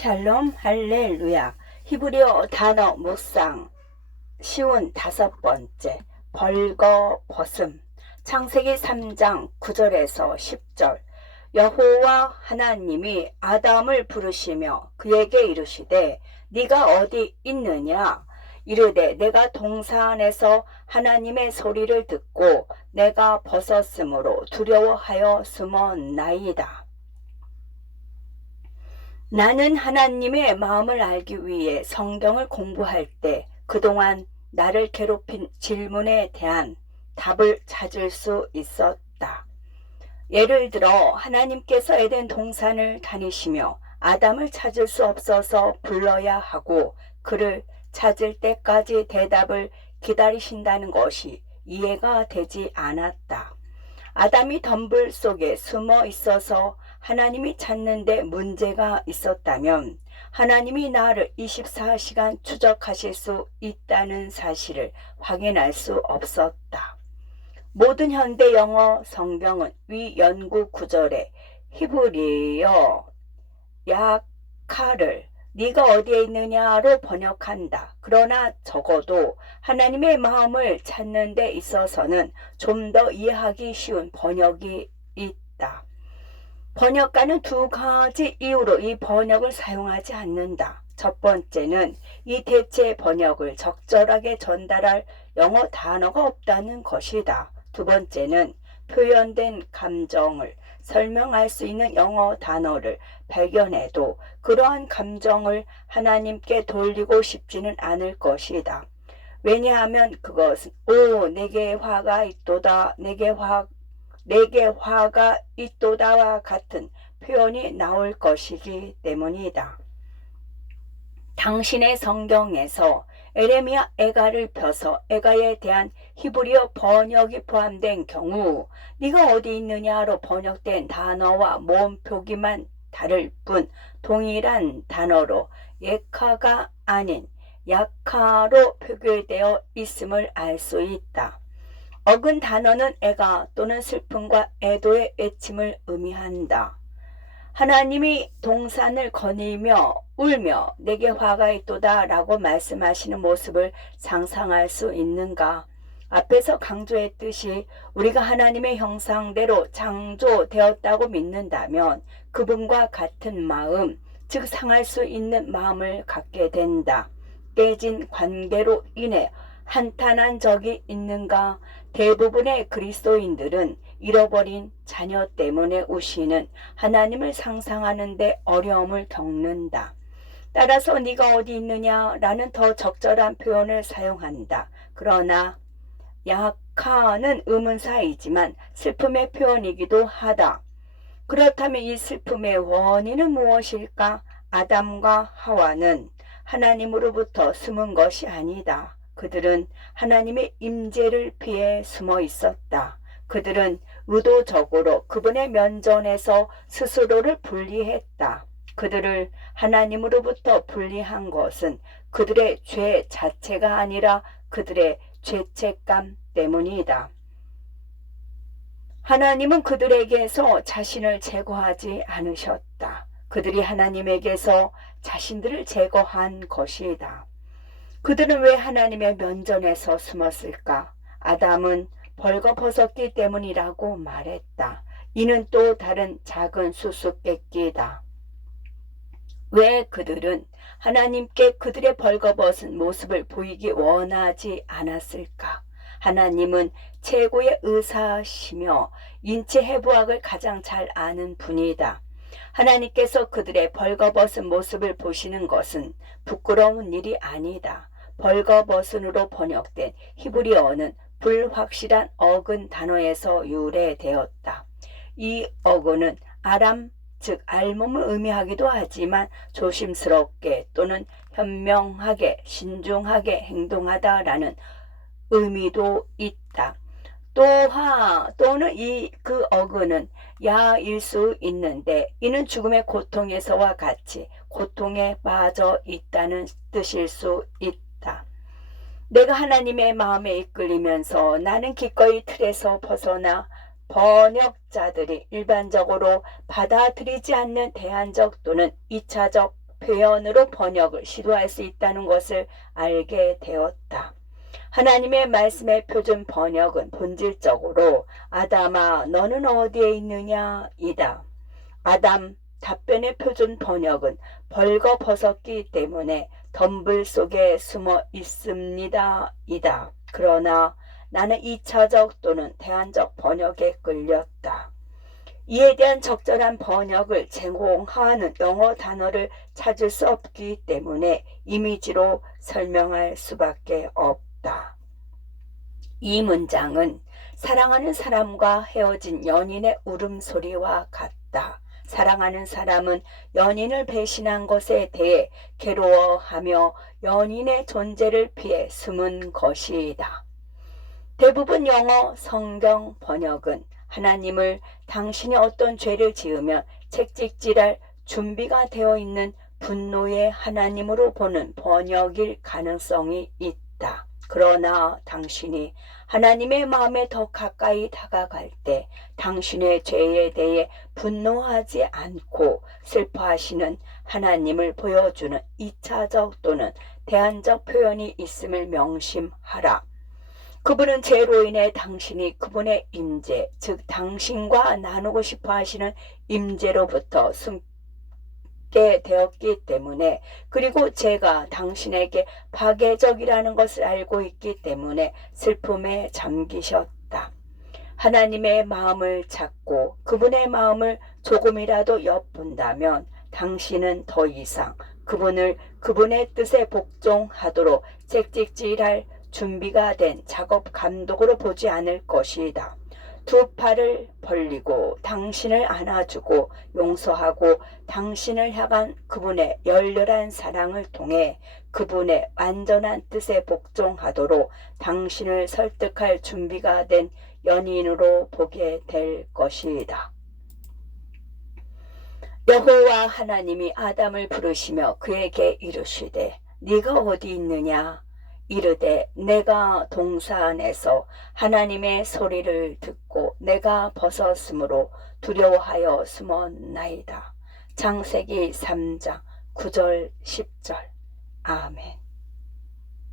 샬롬 할렐루야. 히브리어 단어 묵상 쉬운 5번째 벌거벗음. 창세기 3장 9절에서 10절. 여호와 하나님이 아담을 부르시며 그에게 이르시되 네가 어디 있느냐. 이르되 내가 동산에서 하나님의 소리를 듣고 내가 벗었으므로 두려워하여 숨었나이다. 나는 하나님의 마음을 알기 위해 성경을 공부할 때 그동안 나를 괴롭힌 질문에 대한 답을 찾을 수 있었다. 예를 들어 하나님께서 에덴 동산을 다니시며 아담을 찾을 수 없어서 불러야 하고 그를 찾을 때까지 대답을 기다리신다는 것이 이해가 되지 않았다. 아담이 덤불 속에 숨어 있어서 하나님이 찾는데 문제가 있었다면 하나님이 나를 24시간 추적하실 수 있다는 사실을 확인할 수 없었다. 모든 현대 영어 성경은 위 연구 구절에 히브리어 야카를 네가 어디에 있느냐로 번역한다. 그러나 적어도 하나님의 마음을 찾는 데 있어서는 좀 더 이해하기 쉬운 번역이 있다. 번역가는 2가지 이유로 이 번역을 사용하지 않는다. 첫 번째는 이 대체 번역을 적절하게 전달할 영어 단어가 없다는 것이다. 두 번째는 표현된 감정을 설명할 수 있는 영어 단어를 발견해도 그러한 감정을 하나님께 돌리고 싶지는 않을 것이다. 왜냐하면 그것은 내게 화가 있도다, 내게 화가 있도다와 같은 표현이 나올 것이기 때문이다. 당신의 성경에서 에레미야 에가를 펴서 에가에 대한 히브리어 번역이 포함된 경우 네가 어디 있느냐로 번역된 단어와 모음 표기만 다를 뿐 동일한 단어로 예카가 아닌 야카로 표기되어 있음을 알 수 있다. 어근 단어는 애가 또는 슬픔과 애도의 애침을 의미한다. 하나님이 동산을 거닐며 울며 내게 화가 있도다 라고 말씀하시는 모습을 상상할 수 있는가? 앞에서 강조했듯이 우리가 하나님의 형상대로 창조되었다고 믿는다면 그분과 같은 마음, 즉 상할 수 있는 마음을 갖게 된다. 깨진 관계로 인해 한탄한 적이 있는가? 대부분의 그리스도인들은 잃어버린 자녀 때문에 우시는 하나님을 상상하는 데 어려움을 겪는다. 따라서 네가 어디 있느냐 라는 더 적절한 표현을 사용한다. 그러나 야카는 의문사이지만 슬픔의 표현이기도 하다. 그렇다면 이 슬픔의 원인은 무엇일까? 아담과 하와는 하나님으로부터 숨은 것이 아니다. 그들은 하나님의 임재를 피해 숨어 있었다. 그들은 의도적으로 그분의 면전에서 스스로를 분리했다. 그들을 하나님으로부터 분리한 것은 그들의 죄 자체가 아니라 그들의 죄책감 때문이다. 하나님은 그들에게서 자신을 제거하지 않으셨다. 그들이 하나님에게서 자신들을 제거한 것이다. 그들은 왜 하나님의 면전에서 숨었을까? 아담은 벌거벗었기 때문이라고 말했다. 이는 또 다른 작은 수수께끼다. 왜 그들은 하나님께 그들의 벌거벗은 모습을 보이기 원하지 않았을까? 하나님은 최고의 의사시며 인체 해부학을 가장 잘 아는 분이다. 하나님께서 그들의 벌거벗은 모습을 보시는 것은 부끄러운 일이 아니다. 벌거벗은으로 번역된 히브리어는 불확실한 어근 단어에서 유래되었다. 이 어근은 아람, 즉 알몸을 의미하기도 하지만 조심스럽게 또는 현명하게 신중하게 행동하다라는 의미도 있다. 또는 그 어근은 야일 수 있는데 이는 죽음의 고통에서와 같이 고통에 빠져 있다는 뜻일 수 있다. 내가 하나님의 마음에 이끌리면서 나는 기꺼이 틀에서 벗어나 번역자들이 일반적으로 받아들이지 않는 대안적 또는 2차적 표현으로 번역을 시도할 수 있다는 것을 알게 되었다. 하나님의 말씀의 표준 번역은 본질적으로 아담아 너는 어디에 있느냐 이다. 아담 답변의 표준 번역은 벌거벗었기 때문에 덤불 속에 숨어 있습니다 이다. 그러나 나는 2차적 또는 대안적 번역에 끌렸다. 이에 대한 적절한 번역을 제공하는 영어 단어를 찾을 수 없기 때문에 이미지로 설명할 수밖에 없다. 이 문장은 사랑하는 사람과 헤어진 연인의 울음소리와 같다. 사랑하는 사람은 연인을 배신한 것에 대해 괴로워하며 연인의 존재를 피해 숨은 것이다. 대부분 영어 성경 번역은 하나님을 당신이 어떤 죄를 지으면 채찍질할 준비가 되어 있는 분노의 하나님으로 보는 번역일 가능성이 있다. 그러나 당신이 하나님의 마음에 더 가까이 다가갈 때 당신의 죄에 대해 분노하지 않고 슬퍼하시는 하나님을 보여주는 2차적 또는 대안적 표현이 있음을 명심하라. 그분은 죄로 인해 당신이 그분의 임재, 즉 당신과 나누고 싶어 하시는 임재로부터 숨게 되었기 때문에, 그리고 죄가 당신에게 파괴적이라는 것을 알고 있기 때문에 슬픔에 잠기셨다. 하나님의 마음을 찾고 그분의 마음을 조금이라도 엿본다면 당신은 더 이상 그분을 그분의 뜻에 복종하도록 채찍질할 준비가 된 작업 감독으로 보지 않을 것이다. 두 팔을 벌리고 당신을 안아주고 용서하고 당신을 향한 그분의 열렬한 사랑을 통해 그분의 완전한 뜻에 복종하도록 당신을 설득할 준비가 된 연인으로 보게 될 것이다. 여호와 하나님이 아담을 부르시며 그에게 이르시되 네가 어디 있느냐? 이르되 내가 동산에서 하나님의 소리를 듣고 내가 벗었으므로 두려워하여 숨었나이다. 창세기 3장 9절 10절. 아멘.